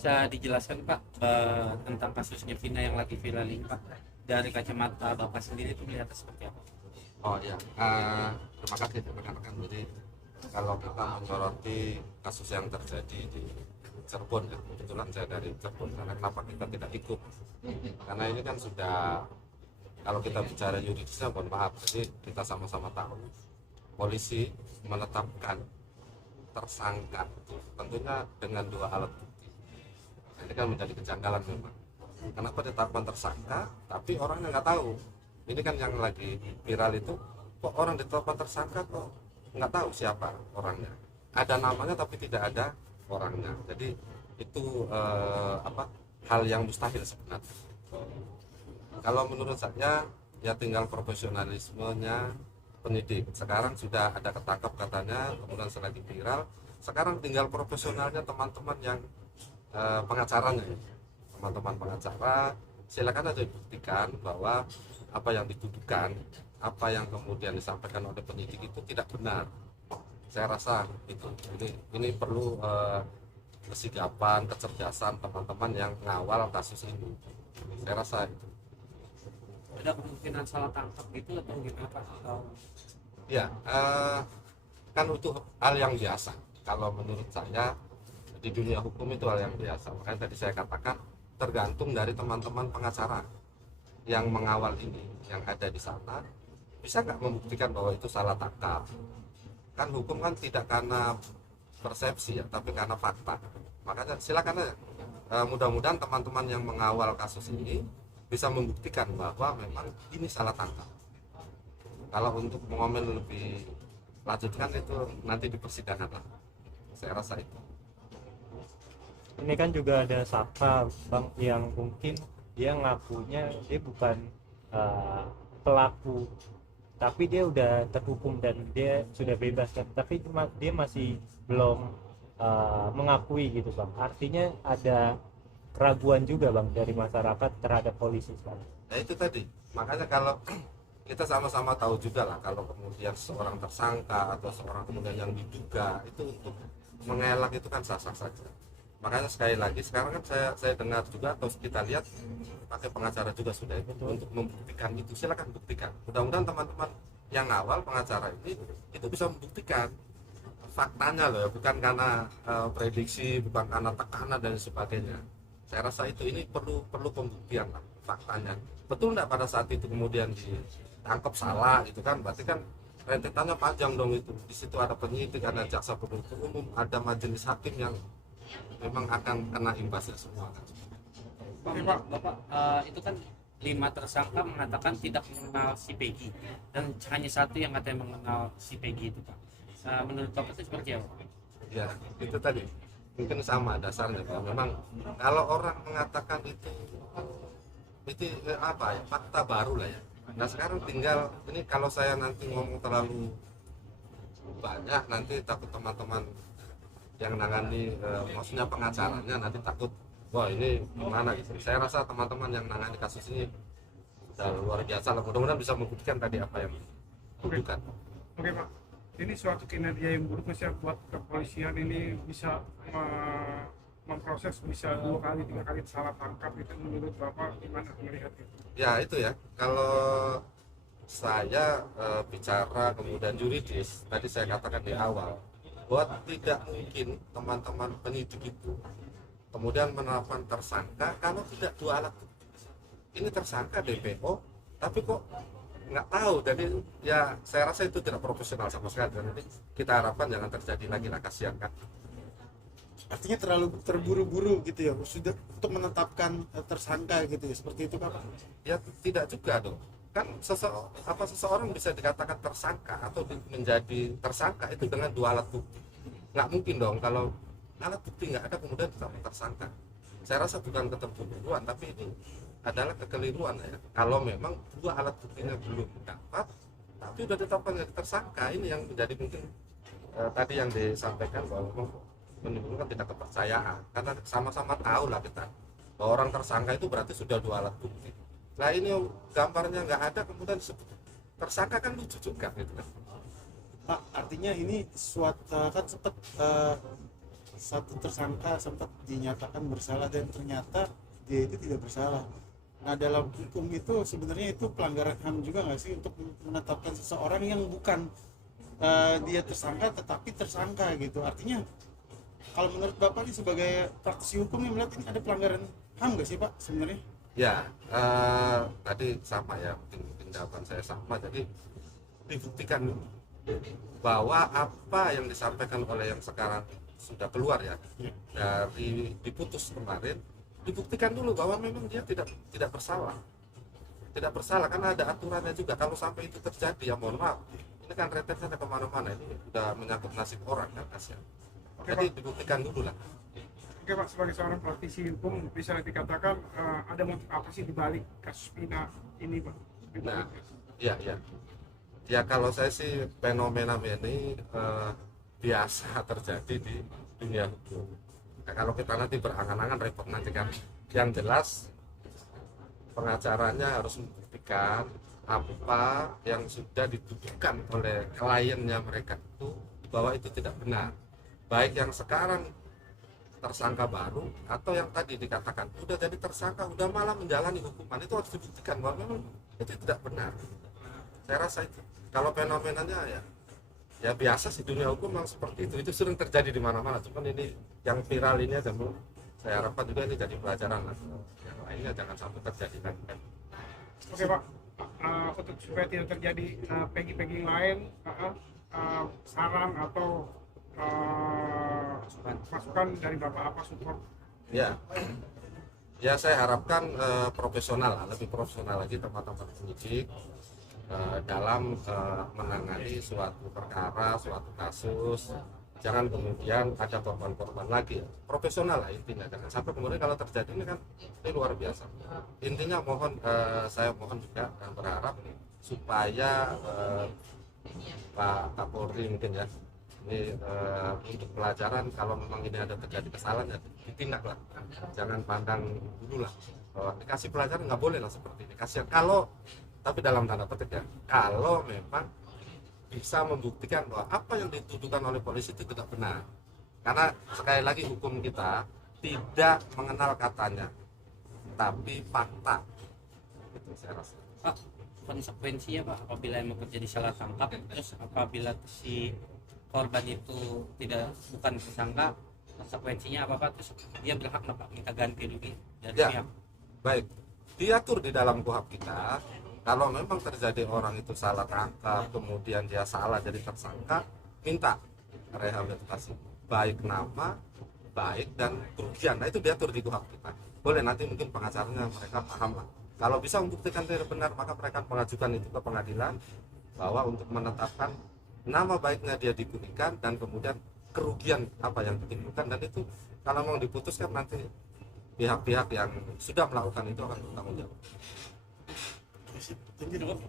bisa dijelaskan Pak tentang kasusnya Vina yang lagi viral ini Pak? Dari kacamata Bapak sendiri itu melihatnya seperti apa? Oh iya, terima kasih rekan-rekan. Jadi kalau kita menyoroti kasus yang terjadi di Cirebon, ya kebetulan saya dari Cirebon, karena kenapa kita tidak ikut? Karena ini kan sudah, kalau kita bicara yuridisnya, mohon maaf, jadi kita sama-sama tahu polisi menetapkan tersangka itu tentunya dengan dua alat bukti. Ini kan menjadi kejanggalan memang. Kenapa ditetapkan tersangka, tapi orangnya nggak tahu? Ini kan yang lagi viral itu, kok orang ditetapkan tersangka kok nggak tahu siapa orangnya. Ada namanya tapi tidak ada orangnya. Jadi itu hal yang mustahil sebenarnya. Kalau menurut saya ya tinggal profesionalismenya penyidik. Sekarang sudah ada ketangkap katanya, kemudian selagi viral. Sekarang tinggal profesionalnya teman-teman yang pengacaranya, teman-teman pengacara, silakan aja buktikan bahwa apa yang dituduhkan, apa yang kemudian disampaikan oleh penyidik itu tidak benar. Saya rasa itu ini perlu kesigapan, kecerdasan teman-teman yang mengawal kasus ini. Saya rasa itu. Ada kemungkinan salah tangkap gitu atau gimana Pak? Atau Ya, kan itu hal yang biasa. Kalau menurut saya di dunia hukum itu hal yang biasa. Makanya tadi saya katakan tergantung dari teman-teman pengacara yang mengawal ini, yang ada di sana, bisa nggak membuktikan bahwa itu salah tangkap. Kan hukum kan tidak karena persepsi ya, tapi karena fakta. Makanya silakan aja. Mudah-mudahan teman-teman yang mengawal kasus ini bisa membuktikan bahwa memang ini salah tangkap. Kalau untuk mengomen lebih lanjutkan itu nanti di persidangan lah. Saya rasa itu. Ini kan juga ada Saka bang yang mungkin dia ngakunya dia bukan pelaku, tapi dia udah terhukum dan dia sudah bebas kan, tapi dia masih belum mengakui gitu bang. Artinya ada keraguan juga bang dari masyarakat terhadap polisi sekarang. Nah itu tadi, makanya kalau kita sama-sama tahu juga lah, kalau kemudian seorang tersangka atau seorang kemudian yang diduga itu untuk mengelak itu kan sah-sah saja. Makanya sekali lagi sekarang kan saya dengar juga atau kita lihat pakai pengacara juga sudah itu untuk membuktikan itu. Silakan buktikan. Mudah-mudahan teman-teman yang awal pengacara ini itu bisa membuktikan faktanya loh ya, bukan karena prediksi, bukan karena tekanan dan sebagainya. Saya rasa itu ini perlu pembuktian lah, faktanya. Betul nggak pada saat itu kemudian ditangkap salah itu kan, berarti kan rentetannya panjang dong itu. Di situ ada penyidik, ada jaksa penuntut umum, ada majelis hakim yang memang akan kena imbasnya semua kan. Bapak itu kan 5 tersangka mengatakan tidak mengenal si Peggy dan hanya satu yang katanya mengenal si Peggy itu Pak. Menurut Bapak itu seperti apa? Ya itu tadi mungkin sama dasarnya Pak. Memang kalau orang mengatakan itu apa ya, fakta baru lah ya. Nah sekarang tinggal ini, kalau saya nanti ngomong terlalu banyak nanti takut teman-teman yang nangani maksudnya pengacaranya nanti takut wah ini gimana gitu. Saya rasa teman-teman yang nangani kasus ini sudah luar biasa lah, mudah-mudahan bisa membuktikan tadi apa yang dibutuhkan. Oke Pak, ini suatu kinerja yang buruk misalnya buat kepolisian ini bisa memproses bisa 2 kali 3 kali salah tangkap, itu menurut Bapak gimana melihat itu? Ya itu ya, kalau saya bicara kemudian yuridis, tadi saya katakan di awal bahwa tidak mungkin teman-teman penyidik itu kemudian menetapkan tersangka kalau tidak 2 alat bukti. Ini tersangka DPO, tapi kok nggak tahu. Jadi ya saya rasa itu tidak profesional sama sekali. Dan nanti kita harapkan jangan terjadi lagi lah, kasihan kan. Artinya terlalu terburu-buru gitu ya, sudah untuk menetapkan tersangka gitu ya, seperti itu Pak? Ya tidak juga dong. Kan seseorang bisa dikatakan tersangka atau menjadi tersangka itu dengan 2 alat bukti. Nggak mungkin dong kalau alat bukti nggak ada kemudian ditetapkan tersangka. Saya rasa bukan keterburuan, tapi ini adalah kekeliruan ya. Kalau memang 2 alat buktinya belum dapat, tapi sudah ditetapkan jadi tersangka, ini yang menjadi mungkin tadi yang disampaikan bahwa menimbulkan tidak kepercayaan. Karena sama-sama tahu lah kita bahwa orang tersangka itu berarti sudah 2 alat bukti. Nah ini gambarnya nggak ada kemudian disebut tersangka, kan lucu juga gitu kan. Pak, artinya ini suatu kan sempat satu tersangka sempat dinyatakan bersalah dan ternyata dia itu tidak bersalah. Nah, dalam hukum itu sebenarnya itu pelanggaran HAM juga nggak sih untuk menetapkan seseorang yang bukan dia tersangka tetapi tersangka gitu. Artinya kalau menurut Bapak nih sebagai praktisi hukum yang melihat ini ada pelanggaran HAM nggak sih Pak sebenarnya? Ya, tadi sama ya, mungkin jawaban saya sama. Jadi dibuktikan dulu bahwa apa yang disampaikan oleh yang sekarang sudah keluar ya dari diputus kemarin, dibuktikan dulu bahwa memang dia tidak bersalah, karena ada aturannya juga. Kalau sampai itu terjadi, ya mohon maaf, ini kan rentetannya kemana-mana, ini udah menyangkut nasib orang kan, kasihan. Jadi dibuktikan dulu lah. Oke Pak, sebagai seorang praktisi hukum bisa dikatakan ada motif apa sih di balik kasus Vina ini Pak? Nah, iya. Ya kalau saya sih fenomena ini biasa terjadi di dunia hukum. Nah, kalau kita nanti berangan-angan repot nanti kan. Yang jelas pengacaranya harus membuktikan apa yang sudah dituduhkan oleh kliennya mereka itu bahwa itu tidak benar. Baik yang sekarang tersangka baru atau yang tadi dikatakan udah jadi tersangka, udah malah menjalani hukuman, itu harus dibuktikan bahwa memang itu tidak benar. Saya rasa itu. Kalau fenomenanya ya biasa sih, dunia hukum memang seperti itu sering terjadi di mana-mana. Cuman ini yang viral ini aja, saya harapkan juga ini jadi pelajaran lah. Yang lainnya jangan sampai terjadi kan. Oke Pak, untuk supaya tidak terjadi pegi-pegi lain, saran atau masukan dari Bapak apa support? Ya saya harapkan profesional, lebih profesional lagi teman-teman penyidik dalam menangani suatu perkara, suatu kasus. Jangan kemudian ada korban-korban lagi. Profesional lah intinya, jangan sampai kemudian kalau terjadi ini kan ini luar biasa. Intinya saya mohon juga dan berharap supaya Pak Kapolri mungkin ya ini untuk pelajaran, kalau memang ini ada terjadi kesalahan ya ditindak lah, jangan pandang dulu lah bahwa dikasih pelajaran, nggak boleh lah seperti ini. Kasihan kalau, tapi dalam tanda petik ya, kalau memang bisa membuktikan bahwa apa yang dituduhkan oleh polisi itu tidak benar. Karena sekali lagi hukum kita tidak mengenal katanya, tapi fakta. Itu saya rasa. Pak, konsekuensinya Pak apabila emang terjadi salah tangkap, terus apabila si korban itu bukan tersangka, konsekuensinya apa Pak? Terus dia berhak Pak minta ganti rugi dari pihak. Baik, diatur di dalam KUHP kita. Kalau memang terjadi orang itu salah tangkap, kemudian dia salah jadi tersangka, minta rehabilitasi, baik nama, baik dan kerugian. Nah itu diatur di KUHP kita. Boleh nanti mungkin pengacaranya mereka paham lah. Kalau bisa membuktikan tidak benar, maka mereka mengajukan itu ke pengadilan bahwa untuk menetapkan nama baiknya dia dipulihkan dan kemudian kerugian apa yang ditimbulkan, dan itu kalau mau diputuskan nanti pihak-pihak yang sudah melakukan itu akan bertanggung jawab. Tinggi dong.